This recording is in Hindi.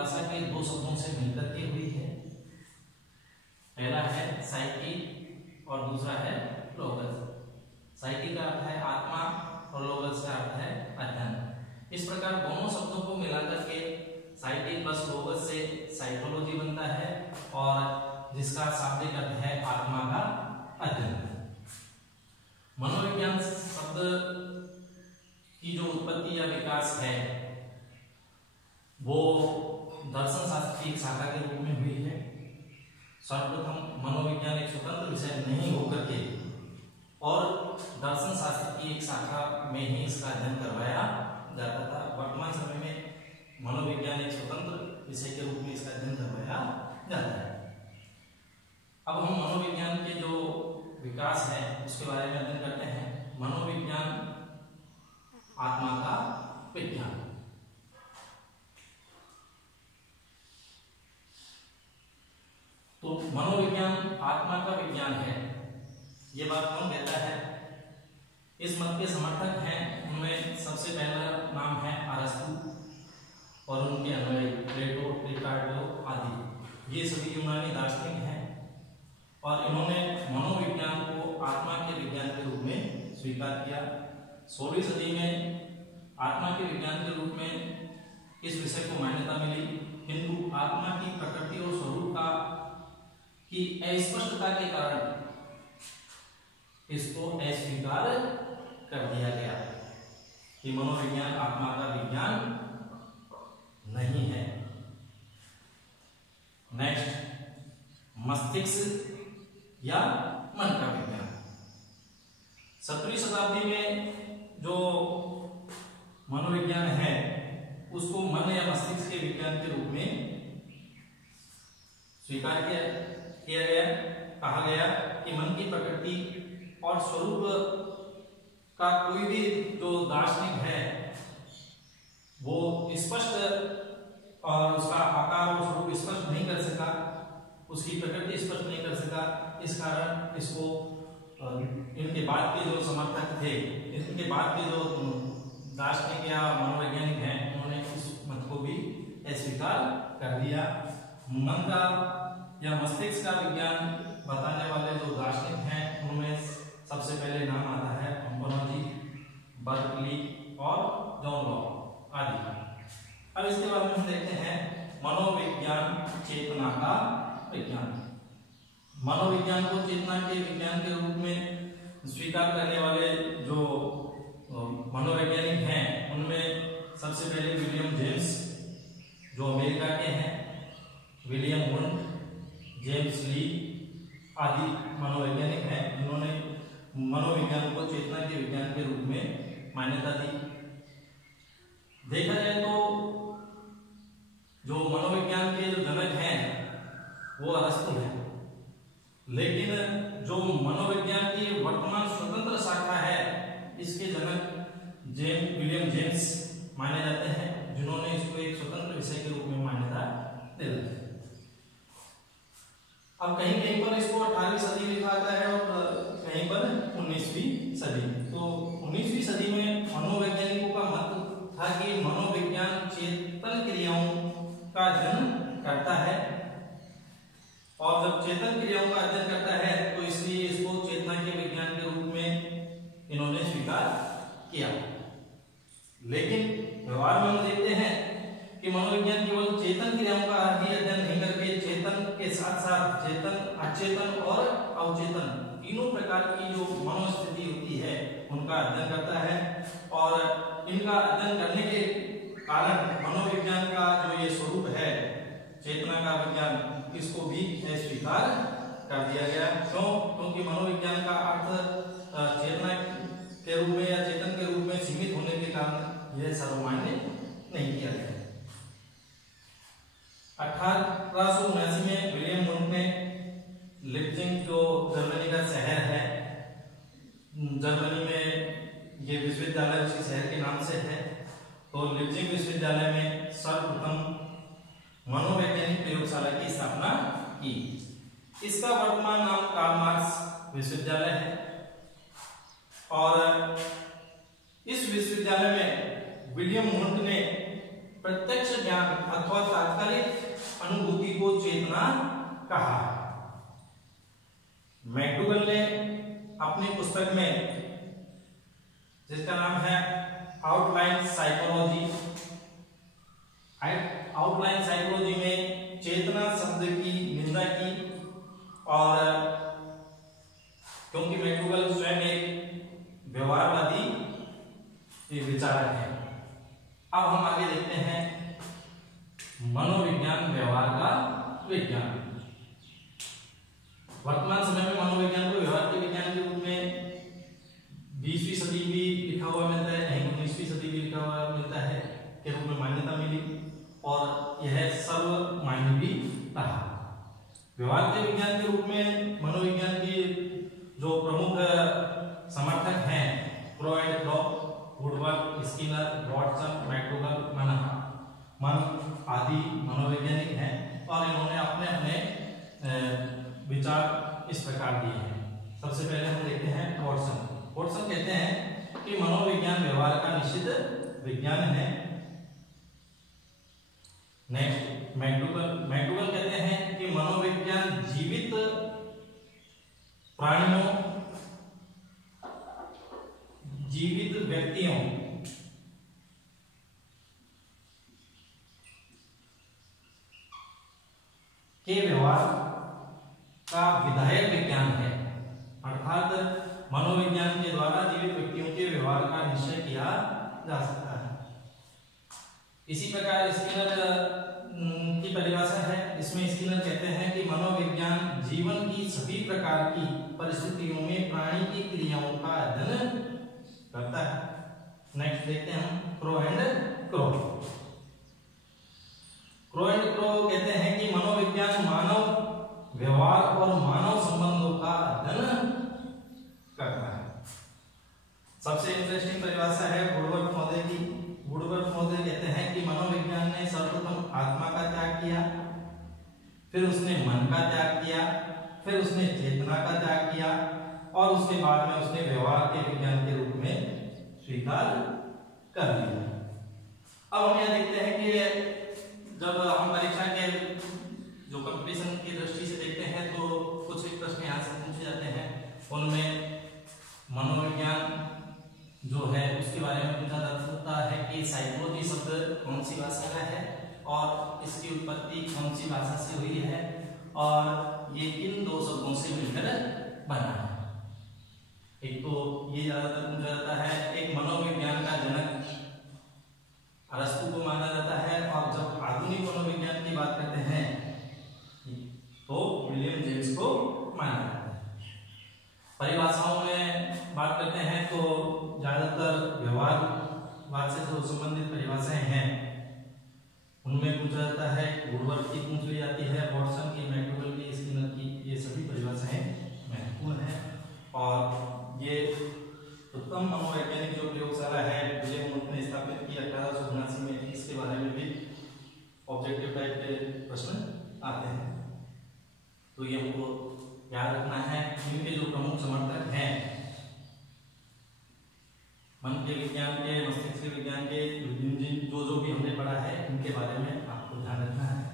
परिभाषा के दो शब्दों से मिलकर के हुई है। पहला है साइकी और दूसरा है लोगस। साइकी का अर्थ है आत्मा और लोगस का अर्थ है अध्ययन। इस प्रकार दोनों शब्दों को मिलाकर के साइकी प्लस लोगस से साइकोलॉजी बनता है और जिसका शाब्दिक अर्थ है आत्मा का अध्ययन। मनोविज्ञान शब्द की जो उत्पत्ति या विकास है वो दर्शन शास्त्र की एक शाखा के रूप में हुई है। सर्वप्रथम मनोविज्ञान एक स्वतंत्र विषय नहीं होकर के और दर्शन शास्त्र की एक शाखा में ही इसका अध्ययन करवाया जाता था। वर्तमान समय में मनोविज्ञान एक स्वतंत्र विषय के रूप में इसका अध्ययन करवाया जाता है। अब हम मनोविज्ञान के जो विकास है उसके बारे में अध्ययन करते हैं। मनोविज्ञान आत्मा का विज्ञान। तो मनोविज्ञान आत्मा का विज्ञान है, ये बात कौन कहता है? इस मत के समर्थक हैं, उनमें सबसे पहला नाम है अरस्तु और उनके अनुयायी प्लेटो, रिकार्डो आदि। ये सभी यूनानी दार्शनिक हैं और इन्होंने मनोविज्ञान को आत्मा के विज्ञान के रूप में स्वीकार किया। 16वीं सदी में आत्मा के विज्ञान के रूप में इस विषय को मान्यता मिली, किंतु आत्मा की प्रकृति और स्वरूप की अस्पष्टता के कारण इसको अस्वीकार कर दिया गया कि मनोविज्ञान आत्मा का विज्ञान नहीं है। नेक्स्ट, मस्तिष्क या मन का विज्ञान। 17वीं शताब्दी में जो मनोविज्ञान है उसको मन या मस्तिष्क के विज्ञान के रूप में स्वीकार किया गया। कहा गया कि मन की प्रकृति और स्वरूप का कोई भी जो दार्शनिक है वो स्पष्ट और उसका आकार और स्वरूप स्पष्ट नहीं कर सका, उसकी प्रकृति स्पष्ट नहीं कर सका। इस कारण इसको इनके बाद के जो समर्थक थे, इनके बाद के जो दार्शनिक या मनोवैज्ञानिक हैं, उन्होंने उस मत को भी अस्वीकार कर दिया। मन का या मस्तिष्क का विज्ञान बताने वाले जो दार्शनिक हैं उनमें सबसे पहले नाम आता है ओम्बोलोजी, बर्कली और जॉन लॉक आदि। अब इसके बाद में हम देखते हैं मनोविज्ञान चेतना का विज्ञान। मनोविज्ञान को चेतना के विज्ञान के रूप में स्वीकार करने वाले जो मनोवैज्ञानिक हैं उनमें सबसे पहले विलियम जेम्स जो अमेरिका के हैं, विलियम वुंड, जेम्स ली आदि मनोवैज्ञानिक हैं जिन्होंने मनोविज्ञान को चेतना के विज्ञान के रूप में मान्यता दी। देखा जाए तो जो मनोविज्ञान के जो जनक हैं वो अरस्तु हैं, लेकिन जो मनोविज्ञान की वर्तमान स्वतंत्र शाखा है इसके जनक विलियम जेम्स माने जाते हैं, जिन्होंने इसको एक स्वतंत्र विषय के रूप में मान्यता दे दी है। अब कहीं कहीं पर इसको 18वीं सदी लिखा गया है और कहीं पर 19वीं सदी। तो 19वीं सदी में मनोवैज्ञानिकों का मत था कि मनोविज्ञान चेतन क्रियाओं का अध्ययन करता है और जब चेतन क्रियाओं का अध्ययन करता है तो इसलिए इसको चेतना के विज्ञान के रूप में इन्होंने स्वीकार किया। लेकिन व्यवहार में हम देखते हैं कि मनोविज्ञान केवल चेतन क्रियाओं का ही अध्ययन नहीं करके चेतन के साथ साथ चेतन, अचेतन और अवचेतन तीनों प्रकार की जो मनोस्थिति होती है उनका अध्ययन करता है और इनका अध्ययन करने के कारण मनोविज्ञान का जो ये स्वरूप है चेतना का विज्ञान, इसको भी स्वीकार कर दिया गया। क्यों? क्योंकि मनोविज्ञान का अर्थ चेतना के रूप में या चेतन के रूप में सीमित होने के कारण यह सर्वमान्य नहीं किया गया। 1879 में विलियम वुंड ने लिप्जिंग जो जर्मनी का शहर है, जर्मनी में ये विश्वविद्यालय उसी शहर के नाम से है, तो लिप्जिंग विश्वविद्यालय में सर्वप्रथम मनोवैज्ञानिक प्रयोगशाला की स्थापना की। इसका वर्तमान नाम कार्ल मार्क्स विश्वविद्यालय है और इस विश्वविद्यालय में विलियम वुंड ने प्रत्यक्ष ज्ञान अथवा तात्कालिक अनुभूति को चेतना कहा। मैक्डूगल ने अपनी पुस्तक में, जिसका नाम है आउटलाइन साइकोलॉजी, आउटलाइन साइकोलॉजी में चेतना शब्द की निंदा की। और क्योंकि मैक्डूगल स्वयं एक व्यवहारवादी विचारक है। अब हम आगे देखते हैं मनोविज्ञान व्यवहार का विज्ञान। वर्तमान समय में मनोविज्ञान को व्यवहार के विज्ञान के रूप में 20वीं सदी भी लिखा हुआ मिलता है, कहीं 19वीं सदी भी लिखा हुआ मिलता है के रूप में मान्यता मिली और यह सर्व मान्य भी रहा। व्यवहार के विज्ञान के रूप में मनोविज्ञान की जो प्रमुख समर्थक हैं फ्रॉइड, वुडवर्ड, स्किनर, वाटसन, मैक्डूगल, मन आदि मनोवैज्ञानिक हैं और इन्होंने अपने अपने विचार इस प्रकार दिए हैं। सबसे पहले हम देखते हैं वाटसन। वाटसन कहते हैं कि मनोविज्ञान व्यवहार का निश्चित विज्ञान है। नेक्स्ट मैक्डूगल कहते हैं कि मनोविज्ञान जीवित प्राणियों, जीवित व्यक्तियों के व्यवहार का विधायक विज्ञान है। अर्थात मनोविज्ञान के द्वारा जीवित व्यक्तियों के व्यवहार का निश्चय किया जा सकता है। इसी प्रकार स्किनर की परिभाषा है। इसमें स्किनर कहते हैं कि मनोविज्ञान जीवन की सभी प्रकार की परिस्थितियों में प्राणी की क्रियाओं का अध्ययन करता है। नेक्स्ट देखते हैं हम crow and crow. Crow and crow कहते हैं कि मनोविज्ञान मानव व्यवहार और मानव संबंधों का अध्ययन करता है। सबसे इंटरेस्टिंग परिभाषा है वुडवर्ड महोदय की। वुडवर्ड महोदय कहते हैं कि मनोविज्ञान ने सर्वप्रथम आत्मा का त्याग किया, फिर उसने मन का त्याग किया, फिर उसने चेतना का त्याग किया और उसके बाद में उसने व्यवहार के विज्ञान के रूप में स्वीकार कर लिया। अब हम यह देखते हैं कि जब हम परीक्षा के जो कंपटीशन की दृष्टि से देखते हैं तो कुछ एक प्रश्न यहाँ से पूछे जाते हैं। उनमें मनोविज्ञान जो है उसके बारे में पूछा जा सकता है कि साइकोलॉजी शब्द कौन सी भाषा का है और इसकी उत्पत्ति कौन सी भाषा से हुई है और ये किन दो शब्दों से मिलकर बना है। एक तो ये ज्यादातर पूछा जाता है। एक मनोविज्ञान का जनक अरस्तु को माना जाता है और जब आधुनिक मनोविज्ञान की बात करते हैं तो विलियम जेम्स को माना जाता है। परिभाषाओं में बात करते हैं तो ज्यादातर व्यवहारवाद से जो संबंधित परिभाषाएं हैं उनमें पूछा जाता है। वुडवर्ड की पूछ ली जाती है, वाटसन की, मैक्डूगल की, स्किनर की। ये सभी परिभाषाएं महत्वपूर्ण हैं और ये उत्तम मनोवैज्ञानिक जो प्रयोगशाला है विलियम वुड ने स्थापित की 1879 में, इसके बारे में भी ऑब्जेक्टिव टाइप के प्रश्न आते हैं। तो ये हमको याद रखना है। इनके जो प्रमुख समर्थक हैं मन के विज्ञान के, मस्तिष्क के विज्ञान के, जो भी हमने पढ़ा है इनके बारे में आपको ध्यान रखना है।